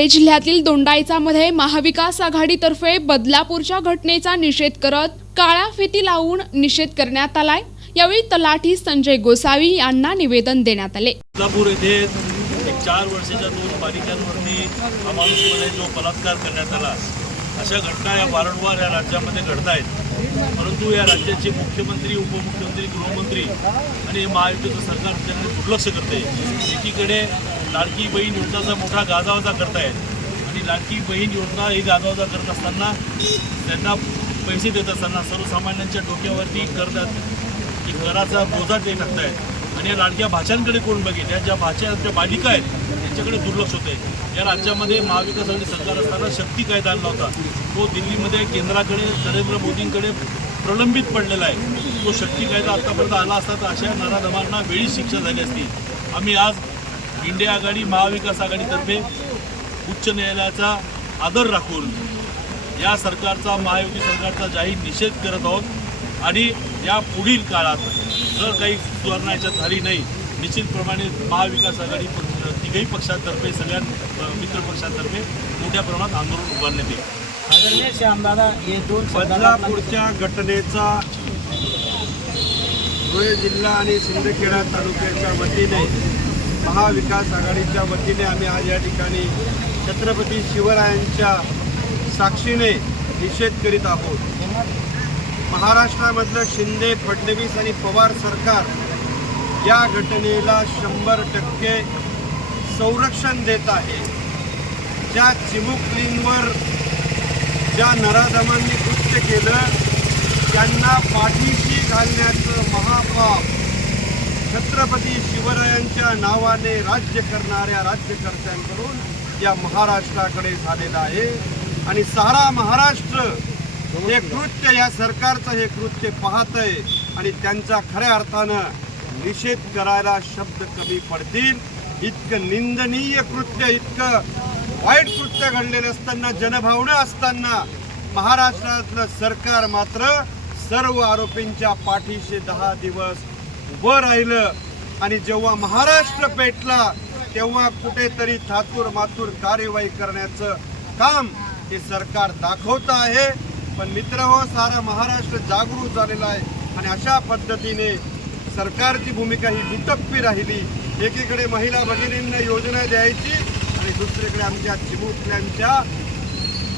धुळे जिल्ह्यातील दोंडाईचामध्ये महाविकास आघाडीतर्फे बदलापूरच्या घटनेचा निषेध करत काळ्या फिती लावून निषेध करण्यात आलाय. यावेळी तलाठी संजय गोसावी यांना निवेदन देण्यात आले. बदलापूर येथे एक चार वर्षाच्या दोन बालिकांवरती अमानुषपणे जो बलात्कार करण्यात आला अशा घटना या वारंवार या राज्यामध्ये घडत आहेत परंतु या राज्याचे मुख्यमंत्री उपमुख्यमंत्री गृहमंत्री आणि महायुतीचं सरकार त्याकडे दुर्लक्ष करते. एकीकडे लाडकी बहीण योजनाचा मोठा गाजावाजा करतायत. आणि लाडकी बहीण योजना ही गाजावाजा करत असताना त्यांना पैसे देत असताना सर्वसामान्यांच्या डोक्यावरती करतात की घराचा बोजा ते टाकतायत. आणि या लाडक्या भाषांकडे कोण बघेल? या ज्या भाषा ज्या बालिका आहेत त्यांच्याकडे दुर्लक्ष होते या राज्यामध्ये महाविकास आघाडी सरकार असताना शक्ती कायदा आणला होता? तो दिल्लीमध्ये केंद्राकडे नरेंद्र मोदींकडे प्रलंबित पडलेला आहे. तो शक्ती कायदा आतापर्यंत आला असता तर अशा नराधमांना वेळीच शिक्षा झाली असती. आम्ही आज इंडिया आघाडी महाविकास आघाडीतर्फे उच्च न्यायालयाचा आदर राखून या सरकारचा महायुती सरकारचा जाहीर निषेध करत आहोत. आणि या पुढील काळात जर काही सुधारणा याच्यात झाली नाही निश्चितप्रमाणे महाविकास आघाडी पक्ष तिघही पक्षांतर्फे सगळ्या अ, मित्र पक्षांतर्फे मोठ्या प्रमाणात आंदोलन उभारण्यात येईल. बदलापूरच्या घटनेचा धुळे जिल्हा आणि सिंदखेडा तालुक्याच्या वतीने महाविकास आघाडीच्या वतीने आम्ही आज या ठिकाणी छत्रपती शिवरायांच्या साक्षीने निषेध करीत आहोत. महाराष्ट्रामधलं शिंदे फडणवीस आणि पवार सरकार या घटनेला शंभर टक्के संरक्षण देत आहे. ज्या चिमुकलींवर ज्या नराधमांनी कृत्य केलं त्यांना पाठीशी घालण्याचं महापाप छत्रपती शिवरायांच्या नावाने राज्य करणाऱ्या राज्यकर्त्यांकडून या महाराष्ट्राकडे झालेला आहे. आणि सारा महाराष्ट्र हे कृत्य या सरकारचं हे कृत्य पाहतंय आणि त्यांचा खऱ्या अर्थानं निषेध करायला शब्द कमी पडतील. इतकं निंदनीय कृत्य इतकं वाईट कृत्य घडलेलं असताना जनभावना असताना महाराष्ट्रातलं सरकार मात्र सर्व आरोपींच्या पाठीशी दहा दिवस उभं राहिलं आणि जेव्हा महाराष्ट्र पेटला तेव्हा कुठेतरी थातूर मातूर कार्यवाही करण्याचं काम हे सरकार दाखवत आहे. पण मित्र हो सारा महाराष्ट्र जागरूक झालेला आहे आणि अशा पद्धतीने सरकारची भूमिका ही दुटप्पी राहिली. एकीकडे महिला भगिनींना योजना द्यायची आणि दुसरीकडे आमच्या चिमुकल्यांच्या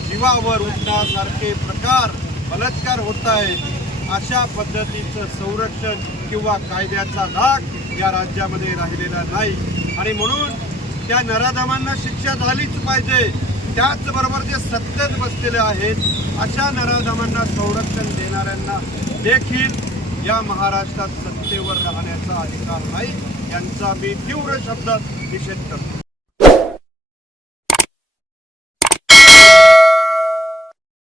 जीवावर उठण्यासारखे प्रकार बलात्कार होत आहे अशा पद्धतीचं संरक्षण किंवा कायद्याचा धाक या राज्यामध्ये राहिलेला नाही. आणि म्हणून त्या नराधमांना शिक्षा झालीच पाहिजे. त्याचबरोबर जे सत्तेत बसलेले आहेत अशा नराधमांना संरक्षण देणाऱ्यांना देखील या महाराष्ट्रात सत्तेवर राहण्याचा अधिकार नाही यांचा मी तीव्र शब्दात निषेध करतो.